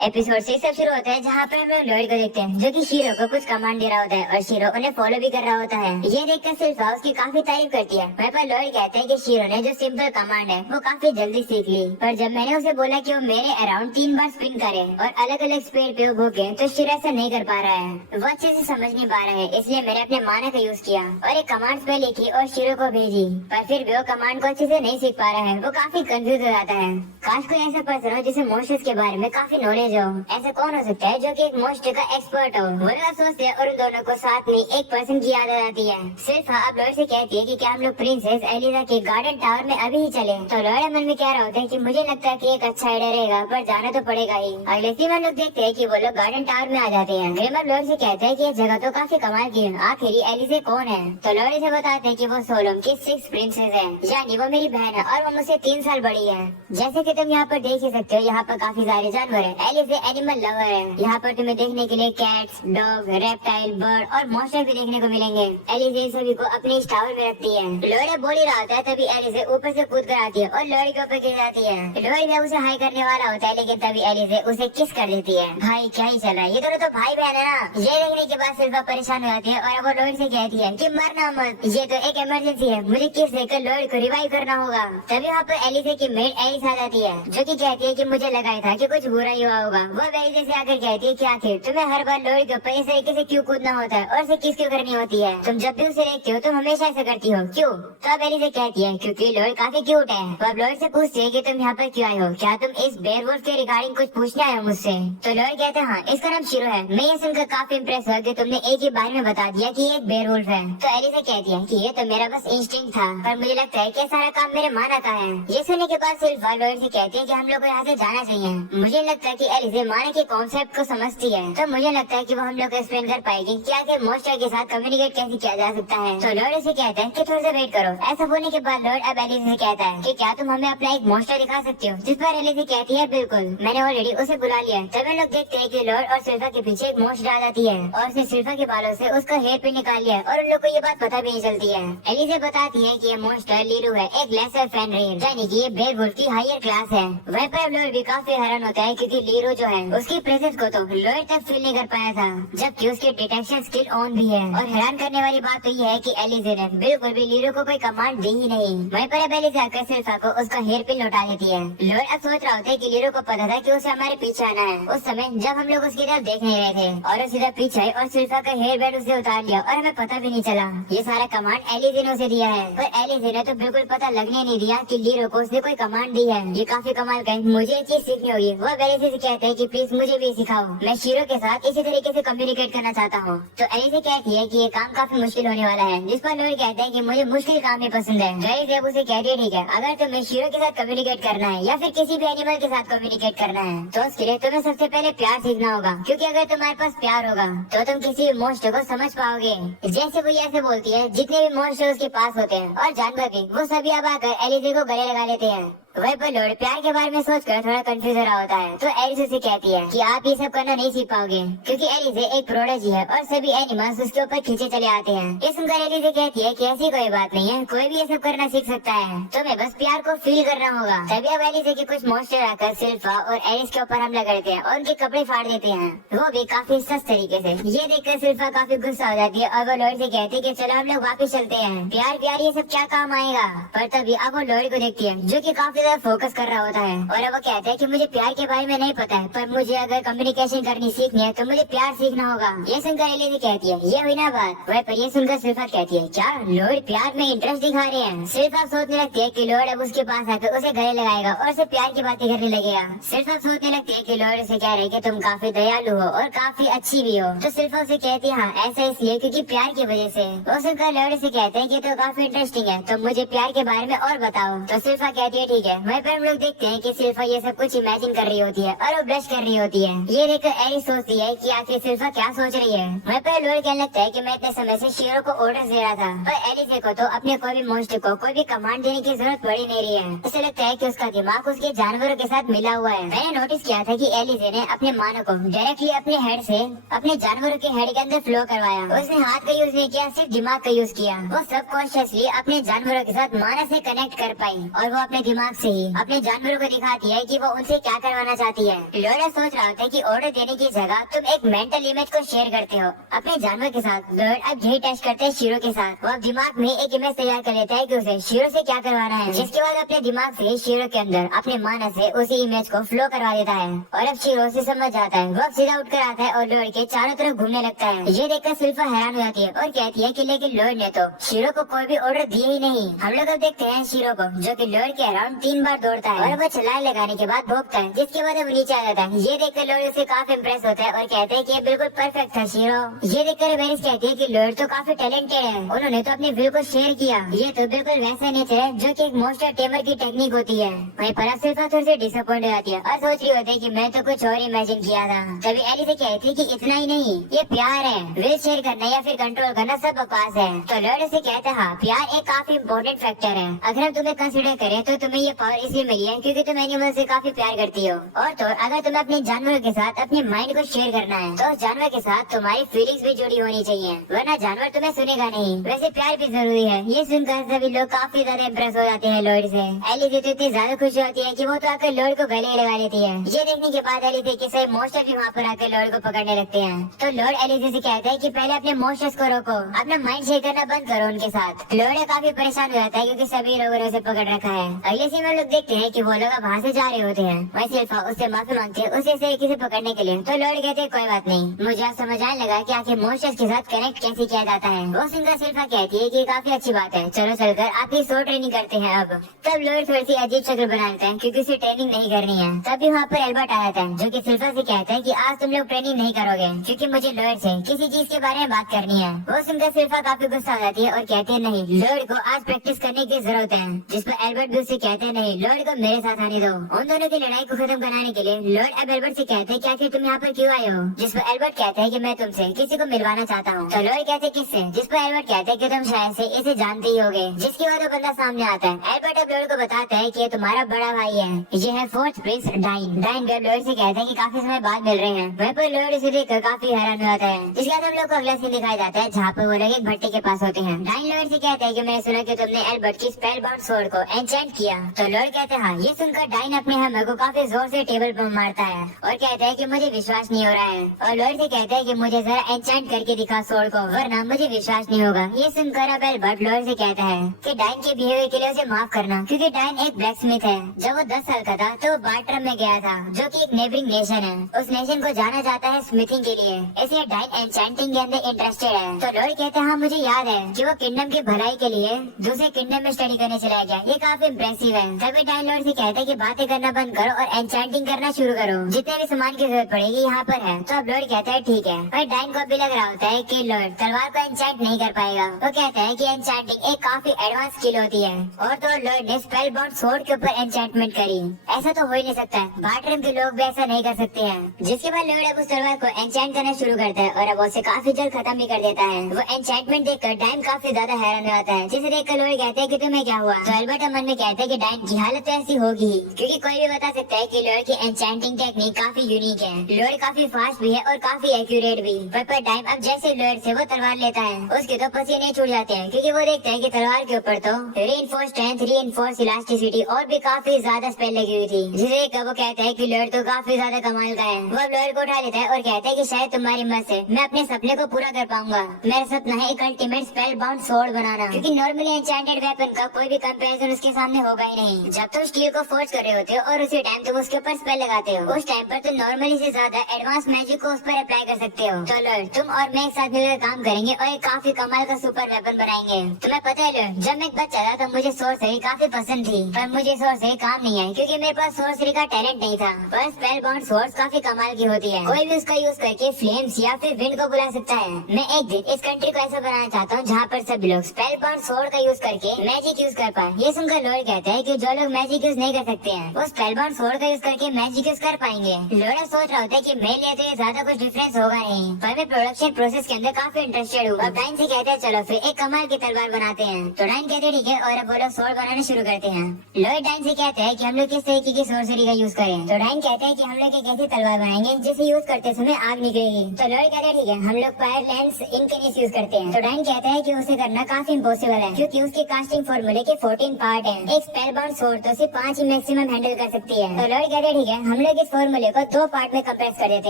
Episode 6 अब शुरू होता है जहाँ पर हम लोग लॉयड को देखते हैं जो कि शीरो को कुछ कमांड दे रहा होता है और शीरो उन्हें फॉलो भी कर रहा होता है। ये देखकर सिल्फा उसकी काफी तारीफ करती है। वहाँ पर लॉयड कहते हैं कि शीरो ने जो सिंपल कमांड है वो काफी जल्दी सीख ली, पर जब मैंने उसे बोला कि वो मेरे अराउंड 3 बार स्पिन करे और अलग अलग स्पीड पे भोगे तो शीरो ऐसा नहीं कर पा रहा है। वो अच्छे से समझ नहीं पा रहा है, इसलिए मैंने अपने माना का यूज किया और एक कमांड पे लिखी और शीरो को भेजी, पर फिर भी वो कमांड को अच्छे से नहीं सीख पा रहा है। वो काफी कंफ्यूज हो जाता है। काश कोई ऐसा पर्सन हो जिसे मोस्टर्स के बारे में काफी नॉलेज हो। ऐसा कौन हो सकता है जो कि एक मोस्टर का एक्सपर्ट हो। वो लोग सोचते हैं और उन दोनों को साथ में एक पर्सन की याद आ जाती है। सिर्फ अब लॉयड से कहती है कि क्या हम लोग प्रिंसेस एलिजा के गार्डन टावर में अभी ही चले। तो लॉयड मन में कह रहा होता है कि मुझे लगता है कि एक अच्छा आइडिया रहेगा, पर जाना तो पड़ेगा ही। अगले सीन में लोग देखते हैं कि वो लोग गार्डन टावर में आ जाते हैं। ग्रेमर लॉयड से कहते हैं कि ये जगह तो काफी कमाल की है, आखिर एलिजा कौन है। तो लॉयड से बताते हैं कि वो सोलोम की 6 प्रिंसेस है, यानी वो मेरी बहन है और वो मुझसे 3 साल बड़ी है। जैसे कि तुम यहाँ पर देख ही सकते हो, यहाँ पर काफी सारे जानवर है। एलिजा एनिमल लवर है। यहाँ पर तुम्हें देखने के लिए कैट्स, डॉग, रेप्टाइल, बर्ड और मॉन्स्टर भी देखने को मिलेंगे। एलिजा सभी को अपने टावर में रखती है। लॉयड बोल ही रहा होता है, तभी एलिजा ऊपर से कूद कर आती है और लॉयड के ऊपर गिर जाती है। लॉयड जब उसे हाई करने वाला होता है, लेकिन तभी एलिजा उसे किस कर देती है। भाई क्या ही चल रहा है, ये दोनों तो भाई बहन है ना। ये देखने के बाद सिल्फा परेशान हो जाती है और वो लॉयड से कहती है कि मरना मत, ये तो एक इमरजेंसी है, मुझे किस देकर लॉयड को रिवाइव करना होगा। तभी वहाँ पर एलिजा की मेड एलिस आ जाती है, जो कि कहती है कि मुझे लगा था कि कुछ बुरा ही हुआ होगा। वो एलिजा से आकर कहती है कि आखिर तुम्हें हर बार लॉयड के ऊपर इस तरीके से क्यों कूदना होता है और इसे किस क्यों करनी होती है। तुम जब भी उसे देखते हो तुम हमेशा ऐसा करती हो, क्यों। तो अब एलिजा कहती है क्योंकि लॉयड काफी क्यूट है। तो अब लॉयड से पूछती है कि तुम यहाँ पर क्यों आए हो, क्या तुम इस बेयरवुल्फ के रिगार्डिंग कुछ पूछने आए हो मुझसे। तो लॉयड कहते हैं हाँ, इसका नाम शीरो है। मैं ये सुनकर काफी इम्प्रेस हुआ कि तुमने एक ही बार में बता दिया कि ये एक बेयरवुल्फ है। तो एलिजा कहती है कि ये तो मेरा बस इंस्टिंक्ट था, पर मुझे लगता है कि सारा काम मेरे माना का है। ये सुनने के बाद सिल्फा लॉयड से कहती है कि हम लोग को यहाँ से जाना चाहिए। मुझे लगता है कि एलिजा माना के कॉन्सेप्ट को समझती है, तो मुझे लगता है कि वो हम लोग को एक्सप्लेन कर पाएगी कि आखिर मॉन्स्टर के साथ कम्युनिकेट कैसे किया जा सकता है। तो लॉयड से कहते हैं कि थोड़ा सा वेट करो। ऐसा बोलने के बाद लॉयड अब एलिजा से कहता है कि क्या तुम हमें अपना एक मॉन्स्टर दिखा सकते हो। जिस पर एलिजा कहती है बिल्कुल, मैंने ऑलरेडी उसे बुला लिया। तब लोग देखते हैं कि लॉयड और सिल्फा के पीछे एक मॉन्स्टर आ जाती है और उसने सिल्फा के बालों से उसका हेयर पिन निकाल लिया और उन लोग को ये बात पता भी नहीं चलती है। एलिजा बताती है कि ये मॉन्स्टर लीरू है, एक लेसर फेनरिर, यानी कि ये बेयरवुल्फ की हायर क्लास है। वहीं पर लॉयड भी काफी हैरान होता है क्योंकि लीरू जो है उसकी प्रेजेंस को तो लॉयड तक फील नहीं कर पाया था, जबकि उसके डिटेक्शन स्किल ऑन भी है। और हैरान करने वाली बात तो ये है कि एलिजा ने बिल्कुल भी लीरू को कोई कमांड दी ही नहीं। वहीं पर अब एलिजा आकर सिल्फा को उसका हेयर पिन लौटा देती है। लॉयड अब सोच रहा होता है कि लीरू को पता था कि उसे हमारे पीछे आना है उस समय जब हम लोग उसकी तरफ देख नहीं रहे थे, और वो सीधा पीछे आए और सिल्फा का हेयर बैंड उसे उतार लिया और हमें पता भी नहीं चला। ये सारा कमांड एलिजा ने उसे दिया है, पर एलिजा ने तो बिल्कुल पता लगने नहीं दिया कि लीरू को उसने कोई कमांड दी है। ये काफी कमाल का है, मुझे ये चीज सीखनी होगी। वो एलिजा से कहते हैं कि प्लीज मुझे भी सिखाओ, मैं शीरो के साथ इसी तरीके से कम्युनिकेट करना चाहता हूँ। तो एलिजा कहती है कि ये काम काफी मुश्किल होने वाला है, जिस पर लॉयड कहते हैं कि मुझे मुश्किल काम ही पसंद है। एलिजा उसे कहती है ठीक है, अगर तुम्हें शीरो के साथ कम्युनिकेट करना है या फिर किसी भी एनिमल के साथ कम्युनिकेट करना है तो उसके लिए तुम्हें सबसे पहले प्यार सीखना होगा, क्योंकि अगर तुम्हारे पास प्यार होगा तो तुम किसी मॉन्स्टर को समझ पाओगे। जैसे वो ऐसे बोलती है, जितने भी मॉन्स्टर उसके पास होते हैं और जानवर भी, वो सभी अब आकर एलिजा को गले लगा लेते हैं। वही पर लॉयड प्यार के बारे में सोचकर थोड़ा कंफ्यूज हो रहा होता है। तो एलिजा से कहती है कि आप ये सब करना नहीं सीख पाओगे, क्योंकि एलिजा एक प्रोडजी है और सभी एनिमल्स उसके ऊपर खींचे चले आते हैं। ये सुनकर एलिजा कहती है कि ऐसी कोई बात नहीं है, कोई भी ये सब करना सीख सकता है, तुम्हें बस प्यार को फील करना होगा। तभी अब एलिजा के कुछ मॉन्स्टर आकर सिल्फा और एलिस के ऊपर हमला करते हैं और उनके कपड़े फाड़ देते हैं, वो भी काफी सस्त तरीके से। ये देखकर सिल्फा काफी गुस्सा हो जाती है और वो लॉयड से कहती है कि चलो हम लोग वापस चलते हैं, प्यार प्यार ये सब क्या काम आएगा। पर तभी अब वो लॉयड को देखती है जो की काफी ज्यादा फोकस कर रहा होता है और अब वो कहता है कि मुझे प्यार के बारे में नहीं पता है, पर मुझे अगर कम्युनिकेशन करनी सीखनी है तो मुझे प्यार सीखना होगा। ये सुनकर एलिजा कहती है ये हुई ना बात। वह पर ये सुनकर सिल्फा कहती है क्या लॉयड प्यार में इंटरेस्ट दिखा रहे हैं। सिल्फा सोचने लगती है कि लॉयड अब उसके पास आकर उसे गले लगाएगा और उसे प्यार की बातें करने लगेगा। सिल्फा सोचने लगती है कि लॉयड उसे कह रहे हैं कि तुम काफी दयालु हो और काफी अच्छी भी हो। तो सिल्फा उसे कहती है हाँ ऐसा इसलिए क्योंकि प्यार की वजह से। वो सुनकर लॉयड से कहते हैं कि तो काफी इंटरेस्टिंग है, तो मुझे प्यार के बारे में और बताओ। तो सिल्फा कहती है ठीक है। वहीं पर हम लोग देखते हैं कि सिल्फा ये सब कुछ इमेजिन कर रही होती है और वो ब्लश कर रही होती है। ये देखकर एलिस सोचती है कि आखिर सिल्फा क्या सोच रही है। वहीं पर लॉयड कहने लगता है कि मैं इतने समय से शीरो को ऑर्डर दे रहा था, पर एलिस को तो अपने कोई भी मॉन्स्टर को कोई भी कमांड देने की जरूरत पड़ी नहीं रही है। उसे लगता है कि उसका दिमाग उसके जानवरों के साथ मिला हुआ है। मैंने नोटिस किया था कि एलिस ने अपने मानो को डायरेक्टली अपने हेड से अपने जानवरों के हेड के अंदर फ्लो करवाया। उसने हाथ का यूज नहीं किया, सिर्फ दिमाग का यूज किया। वो सबकॉन्शियसली अपने जानवरों के साथ माना से कनेक्ट कर पाई और वो अपने दिमाग से ही अपने जानवरों को दिखाती है कि वो उनसे क्या करवाना चाहती है। लॉयड सोच रहा होता है कि ऑर्डर देने की जगह तुम एक मेंटल इमेज को शेयर करते हो अपने जानवर के साथ। लॉयड अब यही टेस्ट करते हैं शीरो के साथ। वो अब दिमाग में एक इमेज तैयार कर लेता है कि उसे शीरो से क्या करवाना है, जिसके बाद अपने दिमाग से शीरो के अंदर अपने मानस से उसी इमेज को फ्लो करवा देता है। और अब शीरो से समझ जाता है। वो सीधा उठ कर आता है और लॉयड के चारों तरफ घूमने लगता है। ये देखकर सिल्फा हैरान हो जाती है और कहती है कि लेकिन लॉयड ने तो शीरो को कोई भी ऑर्डर दिए ही नहीं। हम लोग अब देखते हैं शीरो को, जो कि लॉयड के अराउंड 3 बार दौड़ता है और वो छलांग लगाने के बाद भोंकता है, जिसके बाद वो नीचे आ जाता है। ये देखकर लॉयड उससे काफी इम्प्रेस होता है और कहते हैं कि ये बिल्कुल परफेक्ट था शीरो। ये देखकर वेनिस कहती है कि लॉयड तो काफी टैलेंटेड है, उन्होंने तो अपने विल को शेयर किया। ये तो बिल्कुल वैसा नेचर है जो कि एक मॉन्स्टर टेमर की टेक्निक होती है। वहीं पर अब सिल्फा थोड़ी सी डिसअपॉइंट हो जाती है और सोच रही होती है कि मैं तो कुछ और इमेजिन किया था। तभी एली से कहती है कि इतना ही नहीं, ये प्यार है, विल शेयर करना या फिर कंट्रोल करना सब बकवास है। तो लॉयड से कहता है हाँ, प्यार एक काफी इम्पोर्टेंट फैक्टर है। अगर हम तुम्हें कंसिडर करें तो तुम्हें ये पावर इसलिए मिली है क्योंकि तुम एनिमल से काफी प्यार करती हो। और तो अगर तुम्हें अपने जानवरों के साथ अपने माइंड को शेयर करना है तो उस जानवर के साथ तुम्हारी फीलिंग्स भी जुड़ी होनी चाहिए, वरना जानवर तुम्हें सुनेगा नहीं। वैसे प्यार भी जरूरी है। ये सुनकर सभी लोग काफी ज्यादा इम्प्रेस हो जाते हैं लॉयड से। एली तो इतनी ज्यादा खुश होती है कि वो तो आकर लॉयड को गले लगा लेती है। ये देखने के बाद एली के सही मॉन्स्टर भी वहाँ पर आकर लॉयड को पकड़ने लगते हैं। तो लॉयड एली से कहता है कि पहले अपने मॉन्स्टर्स को रोको, अपना माइंड शेयर करना बंद करो उनके साथ। लॉयड काफी परेशान हो जाता है क्योंकि सभी लोगों ने उसे पकड़ रखा है। अगले सीन में लोग देखते हैं कि वो लोग वहाँ से जा रहे होते हैं। वहीं सिल्फा उससे माफी मांगते है उसे किसी पकड़ने के लिए। तो लॉयड कहते हैं कोई बात नहीं, मुझे अब समझ आने लगा कि आखिर मॉन्स्टर्स के साथ कनेक्ट कैसे किया जाता है। वो सुनकर सिल्फा कहती है कि काफी अच्छी बात है, चलो चलकर आपकी सो ट्रेनिंग करते हैं अब। तब लॉयड थोड़ी सी अजीब शक्ल बना लेता है क्योंकि उसे ट्रेनिंग नहीं करनी है। तभी वहाँ पर एल्बर्ट आ जाता है जो कि सिल्फा से कहता है कि आज तुम लोग ट्रेनिंग नहीं करोगे क्योंकि मुझे लॉयड से किसी चीज के बारे में बात करनी है। वो सुनकर सिल्फा काफी गुस्सा आ जाती है और कहती है नहीं, लॉयड को आज प्रैक्टिस करने की जरूरत है। जिस पर एल्बर्ट भी उससे कहते हैं नहीं, लॉयड को मेरे साथ आने दो। उन दोनों की लड़ाई को खत्म कराने के लिए लॉयड अब एल्बर्ट से कहते हैं कि आखिर तुम यहाँ पर क्यों आए हो। जिस पर एल्बर्ट कहते हैं कि मैं तुमसे किसी को मिलवाना चाहता हूँ। तो लॉयड कहते हैं किससे। जिस पर एल्बर्ट कहते हैं कि तुम शायद से इसे जानते ही होगे। जिसके बाद वो बंदा सामने आता है। एल्बर्ट अब लॉयड को बताता है कि ये तुम्हारा बड़ा भाई है, ये है फोर्थ प्रिंस डाइन। डाइन भी अब लॉयड से कहते हैं कि काफी समय बाद मिल रहे हैं। वहीं पर लॉयड इसे देखकर काफी हैरान हो जाता है। जिसके बाद हम लोग को अगला सीन दिखाया जाता है जहाँ पर वो लोग एक भट्टे के पास होते हैं। डाइन लॉयड से कहते हैं कि मैंने सुना कि तुमने एल्बर्ट की स्पेल बाउंड स्वॉर्ड को एन्चेंट किया। तो लॉयड कहते हैं हाँ। ये सुनकर डाइन अपने हैमर को काफी जोर से टेबल पर मारता है और कहता है कि मुझे विश्वास नहीं हो रहा है। और लॉयड से कहता है कि मुझे जरा एन्चेंट करके दिखा स्वॉर्ड को, वरना मुझे विश्वास नहीं होगा। ये सुनकर अब एल्बर्ट लॉयड से कहता है कि डाइन के बिहेवियर के लिए उसे माफ करना क्योंकि डाइन एक ब्लैक स्मिथ है। जब वो 10 साल का था तो वो बार्ट्रम में गया था जो कि एक नेबरिंग नेशन है। उस नेशन को जाना जाता है स्मिथिंग के लिए, इसलिए डाइन एन्चेंटिंग के अंदर इंटरेस्टेड है। तो लॉयड कहते हैं हाँ मुझे याद है कि वो किंगडम की भलाई के लिए दूसरे किंगडम में स्टडी करने चला गया। ये काफी इम्प्रेसिव है। तभी डाइन लॉयड से कहते हैं कि बातें करना बंद करो और एन्चेंटिंग करना शुरू करो, जितने भी सामान की जरूरत पड़ेगी यहाँ पर है। तो अब लॉयड कहता है ठीक है। और डाइन को भी लग रहा होता है कि लॉयड तलवार को एन्चेंट नहीं कर पाएगा। वो कहता है कि एन्चेंटिंग एक काफी एडवांस स्किल होती है। और तो लॉयड ने स्पेल बाउंड स्वॉर्ड के ऊपर एन्चेंटमेंट करी। ऐसा तो हो ही नहीं सकता, बार्ट्रम के लोग भी ऐसा नहीं कर सकते हैं। जिसके बाद लॉयड अब उस तलवार को एन्चेंट करना शुरू करता है और अब उसे काफी जल्द खत्म भी कर देता है। वो एन्चेंटमेंट देखकर डाइन काफी ज्यादा हैरान हो जाता है, जिसे देखकर लॉयड कहते हैं कि तुम्हें क्या हुआ। तो एल्बर्ट मन में कहते हैं कि डाइन की हालत तो ऐसी होगी क्योंकि कोई भी बता सकता है कि लॉयड की एन्चेंटिंग टेक्निक काफी यूनिक है। लॉयड काफी फास्ट भी है और काफी एक्यूरेट भी। पर डाइन अब जैसे लॉयड से वो तलवार लेता है उसके तो पसीने छूट जाते हैं क्योंकि वो देखता है कि तलवार के ऊपर तो रीइंफोर्स्ड स्ट्रेंथ, रीइंफोर्स्ड इलास्टिसिटी और भी काफी ज्यादा स्पेल लगी हुई थी। जिसे वो कहता है कि लॉयड तो काफी ज्यादा कमाल का है। वो अब लॉयड को उठा लेता है और कहता है कि शायद तुम्हारी मदद से मैं अपने सपने को पूरा कर पाऊंगा। मेरा सपना है एक अल्टीमेट स्पेल बाउंड स्वॉर्ड बनाना, क्योंकि नॉर्मली एन्चेंटेड वेपन का कोई भी कंपैरिजन उसके सामने होगा ही नहीं। जब तुम स्टील को फोर्ज कर रहे होते हो और उसी टाइम तुम उसके ऊपर स्पेल लगाते हो, उस टाइम पर तुम नॉर्मली से ज्यादा एडवांस मैजिक को उस पर अप्लाई कर सकते हो। तो लॉयड तुम और मैं एक साथ मिलकर काम करेंगे और एक काफी कमाल का सुपर वेपन बनाएंगे। तुम्हें पता है लॉयड, जब मैं एक बच्चा था तो मुझे सोर्सरी काफी पसंद थी, पर मुझे सोर्सरी काम नहीं है क्योंकि मेरे पास सोर्सरी का टैलेंट नहीं था। पर स्पेल बाउंड स्वॉर्ड्स काफी कमाल की होती है, कोई भी उसका यूज करके फ्लेम्स या फिर विंड को बुला सकता है। मैं एक दिन इस कंट्री को ऐसा बनाना चाहता हूँ जहाँ पर सभी लोग स्पेल बाउंड स्वॉर्ड का यूज करके मैजिक यूज कर पाए। ये सुनकर लॉयड कहता है कि जो लोग मैजिक यूज नहीं कर सकते हैं वो स्पेल बाउंड स्वॉर्ड का यूज करके मैजिक यूज कर पाएंगे। लॉयड सोच रहा होता है कि मेरे लिए तो ये ज्यादा कुछ डिफरेंस होगा नहीं, पर मैं प्रोडक्शन प्रोसेस के अंदर काफी इंटरेस्टेड हूँ। अब डाइन से कहते हैं चलो फिर एक कमाल की तलवार बनाते हैं। तो डाइन कहते हैं ठीक है, और अब वो लोग स्वॉर्ड बनाना शुरू करते हैं। लॉयड डाइन से कहते हैं कि हम लोग किस तरीके की सोर्सरी का यूज करें। तो डाइन कहते हैं कि हम लोग एक ऐसी तलवार बनाएंगे जिसे यूज करते समय आग निकलेगी। तो लॉयड कहते हैं ठीक है, हम लोग फायर लेंस इनकेनिस यूज करते हैं। तो डाइन कहता है कि उसे करना काफी इम्पॉसिबल है क्योंकि उसके कास्टिंग फॉर्मूले के 14 पार्ट हैं। एक स्पेल बाउंड बॉन्ड सोर्ड तो सिर्फ 5 ही मैक्सिमम हैंडल कर सकती है। तो लॉयड कहते ठीक है, हम लोग इस फॉर्मूले को 2 पार्ट में कंप्रेस कर देते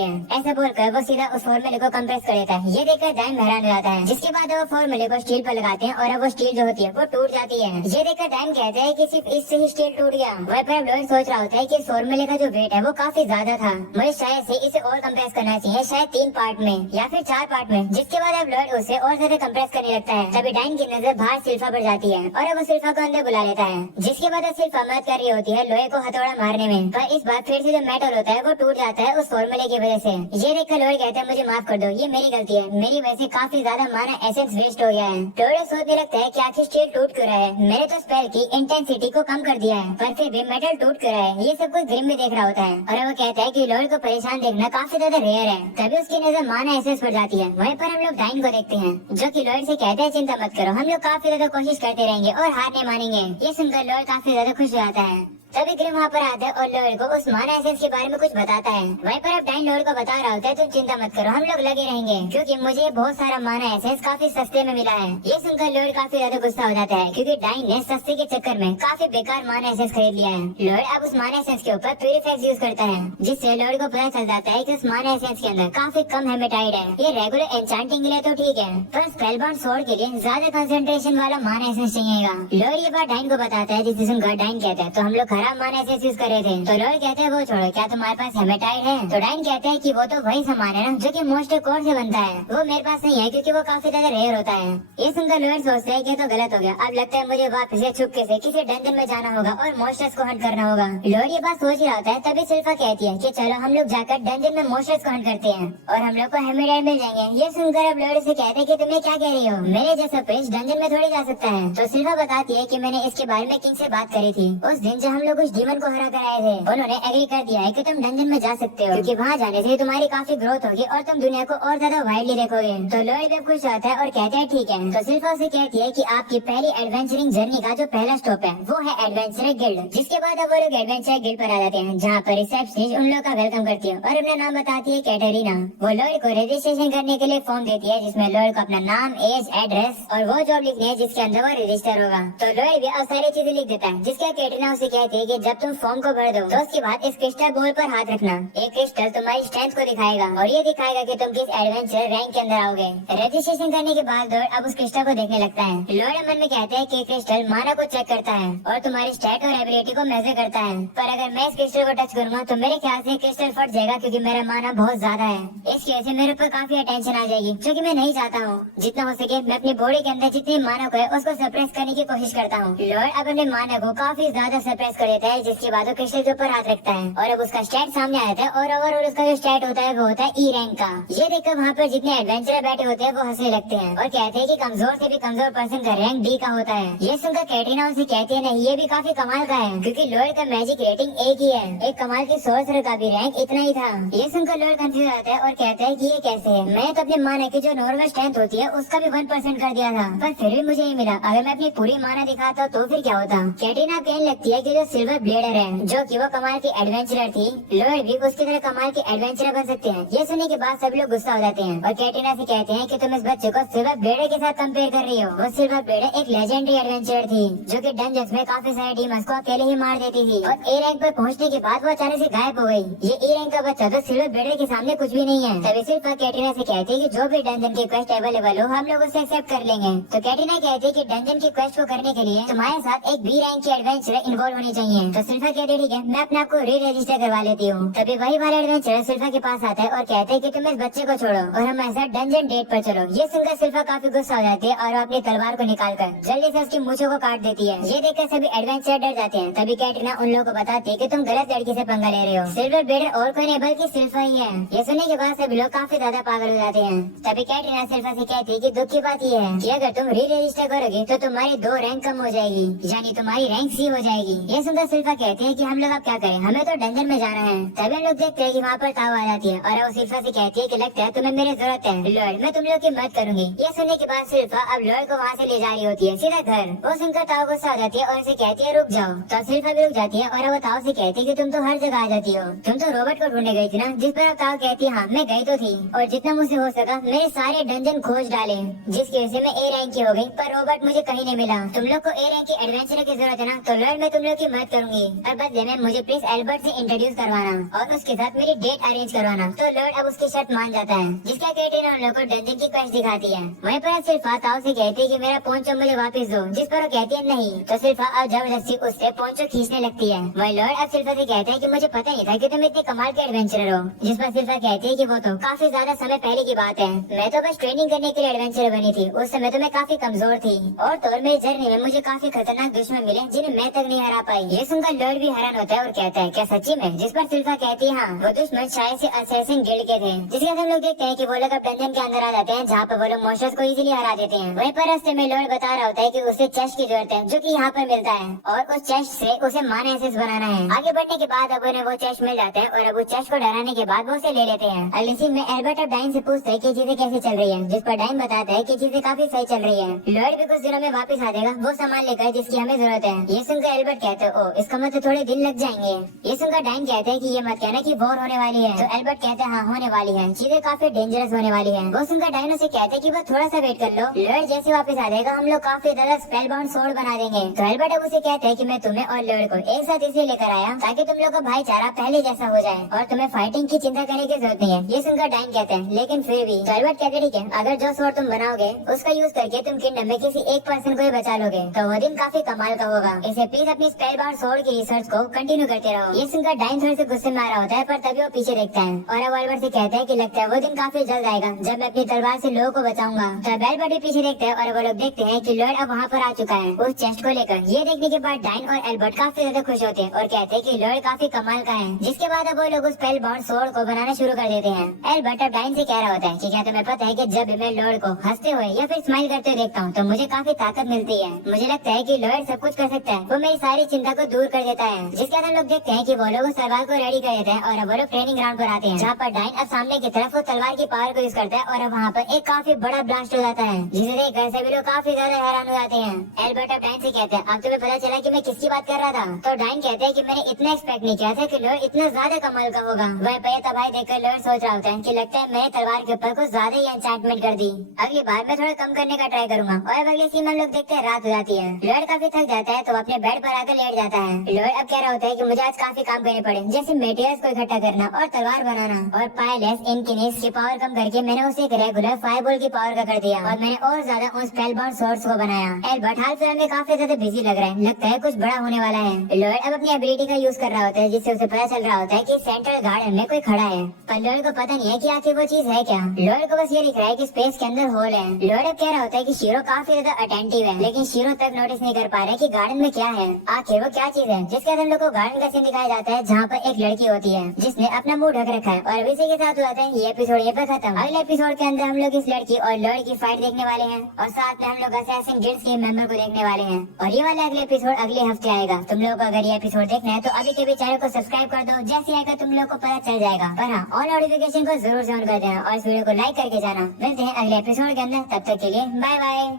हैं। ऐसा बोलकर वो सीधा उस फॉर्मूले को कंप्रेस कर देता है। ये देखकर डायन हैरान हो जाता है, जिसके बाद वो फॉर्मूले को स्टील पर लगाते हैं और अब वो स्टील जो होती है वो टूट जाती है। ये देखकर डायन कहते हैं कि सिर्फ इससे ही स्टील टूट गया। वहीं पर लॉयड सोच रहा होता है कि इस फॉर्मूले का जो वेट है वो काफी ज्यादा था, मुझे शायद से इसे और कंप्रेस करना चाहिए, शायद 3 पार्ट में या फिर 4 पार्ट में। जिसके बाद अब लॉयड उसे और ज्यादा कंप्रेस करने लगता है। तभी डायन की नजर बाहर सिल्फा पर जाती है और अब वो सिल्फा को अंदर बुला लेता है। जिसके बाद सिल्फा मदद कर रही होती है लोहे को हथौड़ा मारने में, पर इस बार फिर से जो मेटल होता है वो टूट जाता है उस फॉर्मूले की वजह से। ये देखकर लॉयड कहता है मुझे माफ कर दो, ये मेरी गलती है, मेरी वजह से काफी ज्यादा माना एसेंस वेस्ट हो गया है। लॉयड सोचने लगता है कि आखिर स्टील टूट क्यों रहा है, मैंने तो स्पेल की इंटेंसिटी को कम कर दिया है पर फिर भी मेटल टूट क्यों रहा है। ये सब कुछ ग्रिम भी देख रहा होता है और वो कहता है कि लॉयड को परेशान देखना काफी ज्यादा रेयर है। तभी उसकी नजर माना एसेंस पर जाती है। वहीं पर हम लोग डाइन को देखते हैं जो कि लॉयड से कहते हैं चिंता मत करो, हम लोग काफी ज्यादा कोशिश करते रहेंगे और हार नहीं मानेंगे। ये सुनकर लॉयड काफी ज्यादा खुश हो जाता है। तभी ग्रिम वहाँ पर आता है और लॉयड को उस माना एसेंस के बारे में कुछ बताता है। वहीं पर अब डाइन लॉयड को बता रहा होता है तुम चिंता मत करो, हम लोग लगे रहेंगे क्योंकि मुझे बहुत सारा माना एसेंस काफी सस्ते में मिला है। ये सुनकर लॉयड काफी ज्यादा गुस्सा हो जाता है क्योंकि डाइन ने सस्ते के चक्कर में काफी बेकार माना एसेंस खरीद लिया है। लॉयड अब उस माना एसेंस के ऊपर प्यूरीफैक्स यूज करता है, जिससे लॉयड को पता चल जाता है कि उस माना एसेंस के अंदर काफी कम हेमेटाइड है। ये रेगुलर एन्चांटिंग के लिए तो ठीक है, पर स्पेलबाउंड स्वॉर्ड के लिए ज्यादा कंसंट्रेशन वाला माना एसेंस चाहिएगा। लॉयड ये बात डाइन को बताता है, जिसे सुनकर डाइन कहता है तो हम लोग खराब माना एसेंस यूज कर रहे थे। तो लॉयड कहते हैं वो छोड़ो, क्या तुम्हारे पास हेमेटाइड है? तो डाइन कहते हैं कि वो तो वही सामान है ना जो कि मोस्टर कोर से बनता है, वो मेरे पास नहीं है क्योंकि वो काफी ज्यादा रेयर होता है। ये सुनकर लॉयड सोचते हैं कि तो गलत हो गया, अब लगता है मुझे वापस से चुपके से किसी डंजन में जाना होगा और मोस्टर्स को हंट करना होगा। लॉयड ये बात सोच ही रहा होता है, तभी सिल्फा कहती है कि चलो हम लोग जाकर डंजन में मोस्टर्स को हंट करते हैं और हम लोग को हेमेटाइड मिल जाएंगे। ये सुनकर अब लॉयड से कहते हैं कि तुम्हें क्या कह रही हो, मेरे जैसा प्रिंस डंजन में थोड़ी जा सकता है। तो सिल्फा बताती है कि मैंने इसके बारे में किंग से बात करी थी उस दिन जब हम लोग उस डीमन को हरा कर आए थे। उन्होंने एग्री कर दिया है कि तुम डंजन में जा सकते हो क्योंकि वहाँ जाने से तुम्हारी काफी ग्रोथ होगी और तुम दुनिया को और ज्यादा वाइडली देखोगे। तो लॉयड भी खुश होता है और कहता है ठीक है। तो सिल्फा से कहती है कि आपकी पहली एडवेंचरिंग जर्नी का जो पहला स्टॉप है वो है एडवेंचर गिल्ड। जिसके बाद अब वो लोग एडवेंचर गिल्ड पर आ जाते हैं, जहाँ पर रिसेप्शनिस्ट उन लोग का वेलकम करती है और अपना नाम बताती है कैटरीना। वो लॉयड को रजिस्ट्रेशन करने के लिए फॉर्म देती है, जिसमें लॉयड को अपना नाम, एज, एड्रेस और वो जॉब लिखनी है जिसके अंदर वो रजिस्टर होगा। तो लॉयड भी अब सारी चीजें लिख देता है, जिसका कैटरीना उसे कहती है कि जब तुम फॉर्म को भर दो तो उसके बाद इस क्रिस्टल बॉल पर हाथ रखना। एक क्रिस्टल तुम्हारी स्ट्रेंथ को दिखाएगा और ये दिखाएगा कि तुम किस एडवेंचर रैंक के अंदर आओगे। रजिस्ट्रेशन करने के बाद लॉयड अब उस क्रिस्टल को देखने लगता है। लॉयड मन में कहते हैं कि क्रिस्टल माना को चेक करता है और तुम्हारी स्टैट और एबिलिटी को मेजर करता है, पर अगर मैं इस क्रिस्टल को टच करूंगा तो मेरे ख्याल से क्रिस्टल फट जाएगा क्योंकि मेरा माना बहुत ज्यादा है। इस वजह से मेरे ऊपर काफी अटेंशन आ जाएगी, जो कि मैं नहीं चाहता हूँ। जितना हो सके मैं अपनी बॉडी के अंदर जितनी माना को है उसको सप्रेस करने की कोशिश करता हूँ। लॉयड अब अपने माना को काफी ज्यादा सप्रेस कर देता है, जिसके बाद वो क्रिस्टल के ऊपर हाथ रखता है और अब उसका स्टैट सामने आता है और ओवरऑल उसका जो स्टैट होता है वो होता है ई रैंक का। ये देखकर वहाँ पर जितने एडवेंचरर बैठे होते हैं वो हंसने लगते हैं और कहते हैं कि कमजोर से भी कमजोर पर्सन का रैंक डी का होता है। ये सुनकर कैटरीना उसे कहती है नहीं, ये भी काफी कमाल का है क्योंकि लॉयड का मैजिक रेटिंग एक ही है, एक कमाल की सोर्सर का भी रैंक इतना ही था। ये सुनकर लॉयड कंफ्यूज होता है और कहता है कि ये कैसे है, मैं तो अपने माना की जो नॉर्मल स्ट्रेंथ होती है उसका भी 1% कर दिया था पर फिर भी मुझे ये मिला। अगर मैं अपनी पूरी माना दिखाता तो फिर क्या होता। कैटरीना कहने लगती है कि जो सिल्वर ब्लेडर है जो कि वो कमाल की एडवेंचरर थी, लॉयड भी उसकी तरह कमाल के एडवेंचरर बन सकते हैं। ये सुनने के बाद सब लोग गुस्सा हो जाते हैं और कैटरीना से कहते हैं कि तुम इस बच्चे को सिल्वर ब्लेडर के साथ कंपेयर कर रही हो। वो सिल्वर ब्लेडर एक लेजेंडरी एडवेंचरर थी जो कि डंजन्स में काफी सारे डीमंस को अकेले ही मार देती थी और ए रैंक पर पहुंचने के बाद वो अचानक से गायब हो गई। ये ए रैंक का बच्चा तो सिल्वर ब्लेडर के सामने कुछ भी नहीं है। तभी सिर्फ कैटरीना से कहती है कि जो भी डंजन की क्वेस्ट अवेलेबल हो हम लोग उसे एक्सेप्ट कर लेंगे। तो कैटरीना कहती है कि डंजन की क्वेस्ट को करने के लिए तुम्हारे साथ एक बी रैंक की एडवेंचरर इन्वॉल्व होनी चाहिए। तो सिल्फा कहती है ठीक है, मैं अपने आप को री रजिस्टर करवा लेती हूँ। तभी वही वाला एडवेंचरर सिल्फा के पास आता है और कहते हैं कि तुम इस बच्चे को छोड़ो और हमारे साथ डंजन डेट पर चलो। ये सुनकर सिल्फा काफी गुस्सा हो जाती है और वो अपनी तलवार को निकालकर जल्दी से उसकी मूंछों को काट देती है। ये देखकर सभी एडवेंचरर डर जाते हैं। तभी कैटरीना उन लोगों को बताती है कि तुम गलत लड़की से पंगा ले रहे हो, सिल्वर ब्लेडर और कोई नहीं बल्कि सिल्फा ही है। ये सुनने के बाद सभी लोग काफी ज्यादा पागल हो जाते हैं। तभी कैटरीना सिल्फा से कहती है कि दुख की बात ये है कि अगर तुम री रजिस्टर करोगे तो तुम्हारी 2 रैंक कम हो जाएगी, यानी तुम्हारी रैंक सी हो जाएगी। ये सुनकर सुनकर शिल्पा कहती है कि हम लोग अब क्या करें, हमें तो डंजन में जाना है। तभी हम लोग देखते हैं कि वहाँ पर ताऊ आ जाती है और वो शिल्पा से कहती है कि लगता है तुम्हें मेरी जरूरत है लॉर्ड, मैं तुम लोग की मदद करूंगी। ये सुनने के बाद शिल्पा अब लॉर्ड को वहाँ से ले जा रही होती है सीधा घर। वो सुनकर ताऊ गुस्सा आ जाती है और उसे कहती है रुक जाओ। तो शिल्पा भी रुक जाती है और वो ताऊ से कहती है कि तुम तो हर जगह आ जाती हो, तुम तो रोबोट को ढूंढने गई थी ना। जिस पर ताऊ कहती है हाँ मैं गई तो थी और जितना मुझसे हो सका मेरे सारे डंजन खोज डाले, जिसकी वजह से मैं ए रैंक की हो गई, पर रोबोट मुझे कहीं नहीं मिला। तुम लोग को ए रैंक की एडवेंचर की जरूरत है ना, तो लॉर्ड मैं तुम लोग की मदद करूंगी और बदले में मुझे प्रिंस एल्बर्ट से इंट्रोड्यूस करवाना और उसके साथ मेरी डेट अरेंज करवाना। तो लॉर्ड अब उसकी शर्त मान जाता है, जिसका कैटरीना उन लोग को डंजन की क्वेस्ट दिखाती है। वहीं पर सिल्फा ताऊ से कहती है कि मेरा पोंचो मुझे वापस दो, जिस पर वो कहती है नहीं। तो सिल्फा अब जबरदस्ती उससे पोंचो खींचने लगती है। वही लॉर्ड अब सिल्फा से कहते हैं कि मुझे पता नहीं था कि तुम इतने कमाल के एडवेंचरर हो। जिस पर सिल्फा कहती है कि वो तो काफी ज्यादा समय पहले की बात है, मैं तो बस ट्रेनिंग करने के लिए एडवेंचरर बनी थी। उस समय तो मैं काफी कमजोर थी और तो मेरी जर्नी में मुझे काफी खतरनाक दुश्मन मिले जिन्हें मैं तक नहीं हरा पाई। ये सुनकर लॉर्ड भी हैरान होता है और कहता है क्या सच्ची में? जिस पर सिल्फा कहती है हाँ वो दुश्मन शायद से असैसिन गिल्ड के थे। जिसके बाद हम लोग देखते हैं कि वो लोग अब डंजन के अंदर आ जाते हैं जहाँ पर वो लोग मॉन्स्टर्स को इजीली हरा देते हैं। वहीं पर रास्ते में लॉर्ड बता रहा होता है कि उसे चेस्ट की जरूरत है जो कि यहाँ पर मिलता है और उस चेस्ट से उसे माना एसेस बनाना है। आगे बढ़ने के बाद अब उन्हें वो चेस्ट मिल जाता है और अब उस चेस्ट को डराने के बाद वो उसे ले लेते हैं। अगले सीन में एल्बर्ट अब डाइन से पूछते हैं कि चीजें कैसे चल रही है, जिस पर डाइन बताता है कि चीजें काफी सही चल रही है। लॉर्ड भी कुछ दिनों में वापस आ जाएगा वो सामान लेकर जिसकी हमें जरूरत है। ये सुनकर एल्बर्ट कहते हैं ओ इसका मतलब थोड़े दिन लग जाएंगे। ये सुनकर डाइन कहते हैं कि ये मत कहना कि वॉर होने वाली है। तो एल्बर्ट कहते हैं हाँ होने वाली है, चीजें काफी डेंजरस होने वाली है। वो सुनकर डाइन उसे कहते हैं कि बस थोड़ा सा वेट कर लो, लॉर्ड जैसे वापस आ जाएगा हम लोग काफी ज्यादा स्पेल बाउंड सोर्ड बना देंगे। तो एल्बर्ट अब उसे कहते हैं कि मैं तुम्हें और लॉर्ड को एक साथ इसलिए लेकर आया ताकि तुम लोग का भाईचारा पहले जैसा हो जाए और तुम्हें फाइटिंग की चिंता करने की जरूरत नहीं है। ये सुनकर डाइन कहते हैं लेकिन फिर भी। तो एल्बर्ट कहते ठीक है अगर जो सोर्ड तुम बनाओगे उसका यूज करके तुम किंगडम में किसी एक पर्सन को ही बचा लोगे तो वो दिन काफी कमाल का होगा। इसे प्लीज अपनी स्पेल बाउंड सोर्ड की रिसर्च को कंटिन्यू करते रहो। ये सुनकर डाइन थोड़े से गुस्से में आ रहा होता है पर तभी वो पीछे देखता है और अब एल्बर्ट से कहता है कि लगता है वो दिन काफी जल्द आएगा जब मैं अपनी तलवार से लोगों को बचाऊंगा। तो एल्बर्ट भी पीछे देखता है और वो लोग देखते हैं कि लॉर्ड अब वहाँ पर आ चुका है उस चेस्ट को लेकर। ये देखने के बाद डाइन और एल्बर्ट काफी ज्यादा खुश होते हैं और कहते हैं कि लॉर्ड काफी कमाल का है। जिसके बाद अब वो लोग उस स्पेल बाउंड सोर्ड को बनाना शुरू कर देते हैं। एल्बर्ट अब डाइन से कह रहा होता है कि क्या तुम्हें पता है कि जब मैं लॉर्ड को हंसते हुए या फिर स्माइल करते हुए देखता हूँ तो मुझे काफी ताकत मिलती है। मुझे लगता है कि लॉर्ड सब कुछ कर सकता है, वो मेरी सारी चिंता को दूर कर देता है। जिसके बाद हम लोग देखते हैं कि वो लोग उस तलवार को रेडी कर देते हैं और अब वो लोग ट्रेनिंग ग्राउंड पर आते हैं जहाँ पर डाइन अब सामने की तरफ वो तलवार की पावर को यूज करता है और अब वहाँ पर एक काफी बड़ा ब्लास्ट हो जाता है जिसे देखकर सभी लोग काफी ज्यादा हैरान हो जाते हैं। एल्बर्ट अब डाइन से कहते हैं अब तुम्हें पता चला कि मैं किसकी बात कर रहा था? तो डाइन कहते हैं कि मैंने इतना एक्सपेक्ट नहीं किया था कि लॉर्ड इतना ज्यादा कमाल का होगा। वह पे तबाही देखकर लॉर्ड सोच रहा होता है कि लगता है मैंने तलवार के ऊपर कुछ ज्यादा ही एन्चेंटमेंट कर दी, अगली बार मैं थोड़ा कम करने का ट्राई करूंगा। और अब अगले सीन में हम लोग देखते हैं रात हो जाती है। लॉर्ड काफी थक जाता है तो अपने बेड पर आकर लेट जाता है। लॉर्ड अब कह रहा होता है कि मुझे आज काफी काम करने पड़े जैसे मेटेरियल्स को इकट्ठा करना और तलवार बनाना और पायलेस इनकिनेस की पावर कम करके मैंने उसे एक रेगुलर फायरबॉल की पावर का कर दिया और मैंने और ज्यादा उन स्पेलबाउंड स्वॉर्ड्स को बनाया। एल्बर्ट हाल फिलहाल में काफी ज्यादा बिजी लग रहा है, लगता है कुछ बड़ा होने वाला है। लॉर्ड अब अपनी एबिलिटी का यूज कर रहा होता है जिससे उसे पता चल रहा होता है कि सेंट्रल गार्डन में कोई खड़ा है, पर लॉर्ड को पता नहीं है कि आखिर वो चीज है क्या। लॉर्ड को बस ये दिख रहा है कि स्पेस के अंदर होल है। लॉर्ड अब कह रहा होता है कि शीरो काफी ज्यादा अटेंटिव है लेकिन शीरो तक नोटिस नहीं कर पा रहे कि गार्डन में क्या है, आखिर वो क्या चीज है। जिसके बाद हम लोग को गार्डन का सीन दिखाया जाता है जहाँ पर एक लड़की होती है जिसने अपना मुंह ढक रखा है और इसी के साथ होता है ये एपिसोड ये पे खत्म। अगले एपिसोड के अंदर हम लोग इस लड़की और लॉर्ड की फाइट देखने वाले हैं और साथ में हम लोग असैसिन गिल्ड के मेंबर को देखने वाले हैं और ये वाला अगले एपिसोड अगले हफ्ते आएगा। तुम लोगों को अगर ये एपिसोड देखना है तो अभी के भी चैनल को सब्सक्राइब कर दो, जैसे आएगा तुम लोग को पता चल जाएगा। पर हाँ ऑल नोटिफिकेशन को जरूर से ऑन कर देना और इस वीडियो को लाइक करके जाना। मिलते हैं अगले एपिसोड के अंदर, तब तक के लिए बाय बाय।